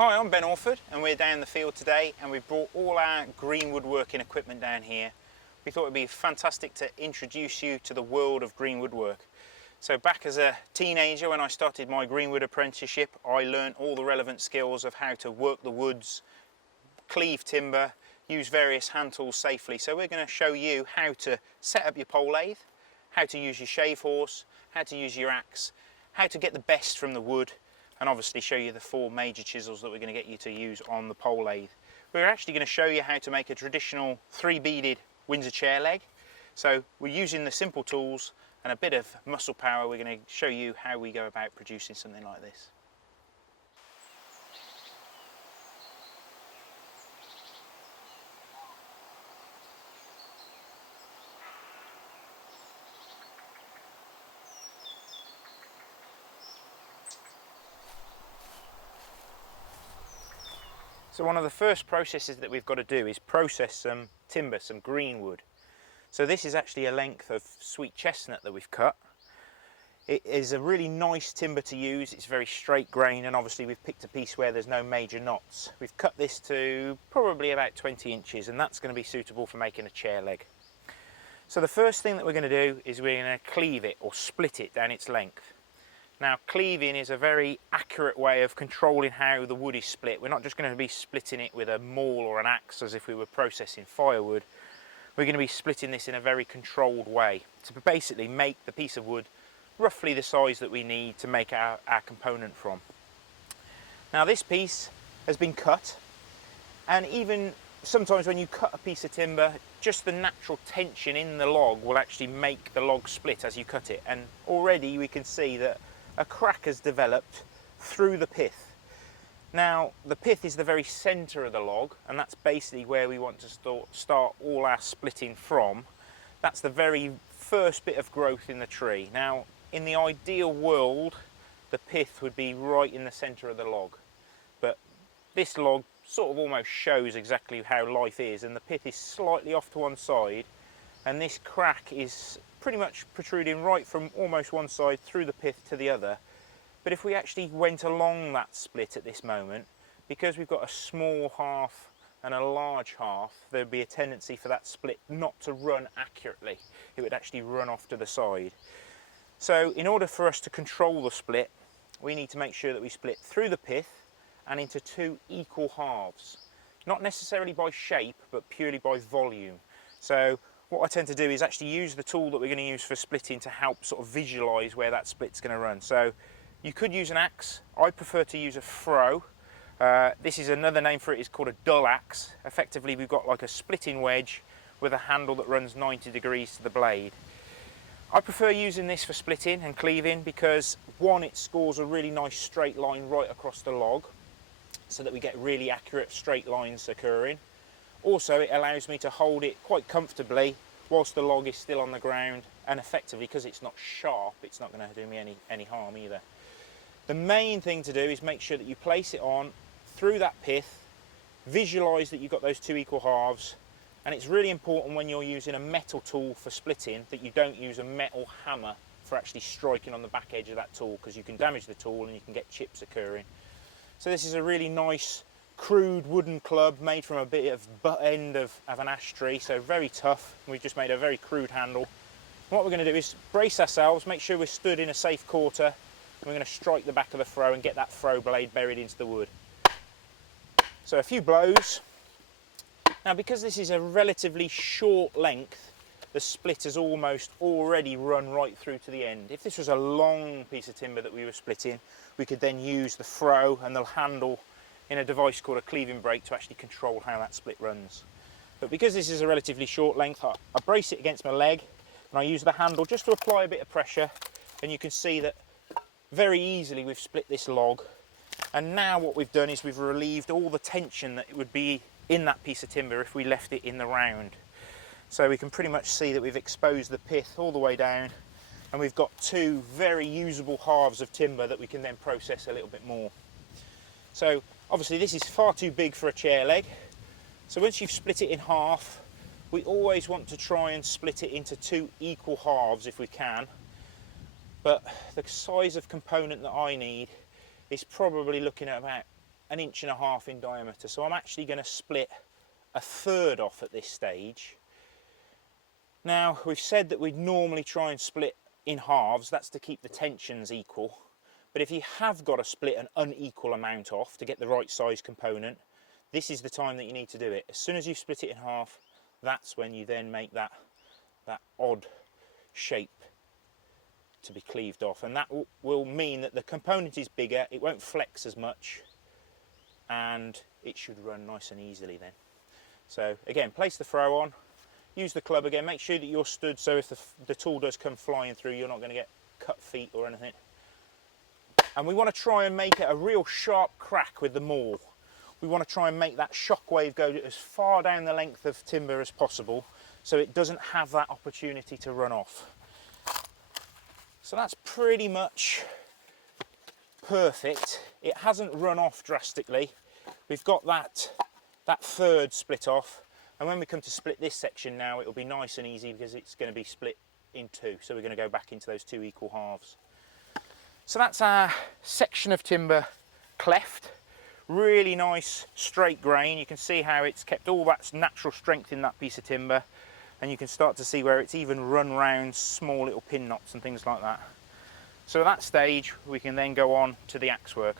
Hi, I'm Ben Orford and we're down the field today and we've brought all our green woodworking equipment down here. We thought it would be fantastic to introduce you to the world of green woodwork. So back as a teenager when I started my greenwood apprenticeship, I learned all the relevant skills of how to work the woods, cleave timber, use various hand tools safely. So we're going to show you how to set up your pole lathe, how to use your shave horse, how to use your axe, how to get the best from the wood, and obviously show you the 4 major chisels that we're going to get you to use on the pole lathe. We're actually going to show you how to make a traditional 3-beaded Windsor chair leg. So we're using the simple tools and a bit of muscle power. We're going to show you how we go about producing something like this. So one of the first processes that we've got to do is process some timber, some green wood. So this is actually a length of sweet chestnut that we've cut. It is a really nice timber to use. It's very straight grain, and obviously we've picked a piece where there's no major knots. We've cut this to probably about 20 inches, and that's going to be suitable for making a chair leg. So the first thing that we're going to do is we're going to cleave it or split it down its length. Now, cleaving is a very accurate way of controlling how the wood is split. We're not just going to be splitting it with a maul or an axe as if we were processing firewood. We're going to be splitting this in a very controlled way to basically make the piece of wood roughly the size that we need to make our component from. Now, this piece has been cut, and even sometimes when you cut a piece of timber, just the natural tension in the log will actually make the log split as you cut it, and already we can see that a crack has developed through the pith. Now, the pith is the very centre of the log, and that's basically where we want to start all our splitting from. That's the very first bit of growth in the tree. Now, in the ideal world, the pith would be right in the centre of the log, but this log sort of almost shows exactly how life is, and the pith is slightly off to one side, and this crack is pretty much protruding right from almost one side through the pith to the other. But if we actually went along that split at this moment, because we've got a small half and a large half, there'd be a tendency for that split not to run accurately. It would actually run off to the side. So in order for us to control the split, we need to make sure that we split through the pith and into 2 equal halves. Not necessarily by shape, but purely by volume. So what I tend to do is actually use the tool that we're going to use for splitting to help sort of visualise where that split's going to run. So you could use an axe. I prefer to use a froe. This is another name for it, it's called a dull axe. Effectively, we've got like a splitting wedge with a handle that runs 90 degrees to the blade. I prefer using this for splitting and cleaving because, one, it scores a really nice straight line right across the log so that we get really accurate straight lines occurring. Also, it allows me to hold it quite comfortably whilst the log is still on the ground, and effectively, because it's not sharp, it's not going to do me any harm either. The main thing to do is make sure that you place it on through that pith, visualise that you've got those 2 equal halves, and it's really important when you're using a metal tool for splitting that you don't use a metal hammer for actually striking on the back edge of that tool, because you can damage the tool and you can get chips occurring. So this is a really nice crude wooden club made from a bit of butt end of an ash tree, so very tough. We've just made a very crude handle. What we're going to do is brace ourselves, make sure we're stood in a safe quarter, and we're going to strike the back of the froe and get that froe blade buried into the wood. So a few blows. Now, because this is a relatively short length, the split has almost already run right through to the end. If this was a long piece of timber that we were splitting, we could then use the froe and the handle in a device called a cleaving brake to actually control how that split runs. But because this is a relatively short length, I brace it against my leg and I use the handle just to apply a bit of pressure, and you can see that very easily we've split this log. And now what we've done is we've relieved all the tension that it would be in that piece of timber if we left it in the round. So we can pretty much see that we've exposed the pith all the way down, and we've got 2 very usable halves of timber that we can then process a little bit more. So obviously this is far too big for a chair leg, so once you've split it in half, we always want to try and split it into 2 equal halves if we can, but the size of component that I need is probably looking at about 1.5 inches in diameter. So I'm actually going to split 1/3 off at this stage. Now, we've said that we'd normally try and split in halves. That's to keep the tensions equal. But if you have got to split an unequal amount off to get the right size component, this is the time that you need to do it. As soon as you split it in half, that's when you then make that odd shape to be cleaved off, and that will mean that the component is bigger, it won't flex as much, and it should run nice and easily then. So again, place the throw on, use the club again, make sure that you're stood so if the tool does come flying through, you're not going to get cut feet or anything. And we want to try and make it a real sharp crack with the maul. We want to try and make that shock wave go as far down the length of timber as possible so it doesn't have that opportunity to run off. So that's pretty much perfect. It hasn't run off drastically. We've got that third split off, and when we come to split this section now, it'll be nice and easy because it's going to be split in two. So we're going to go back into those 2 equal halves. So that's our section of timber cleft. Really nice straight grain. You can see how it's kept all that natural strength in that piece of timber, and you can start to see where it's even run round small little pin knots and things like that. So at that stage we can then go on to the axe work.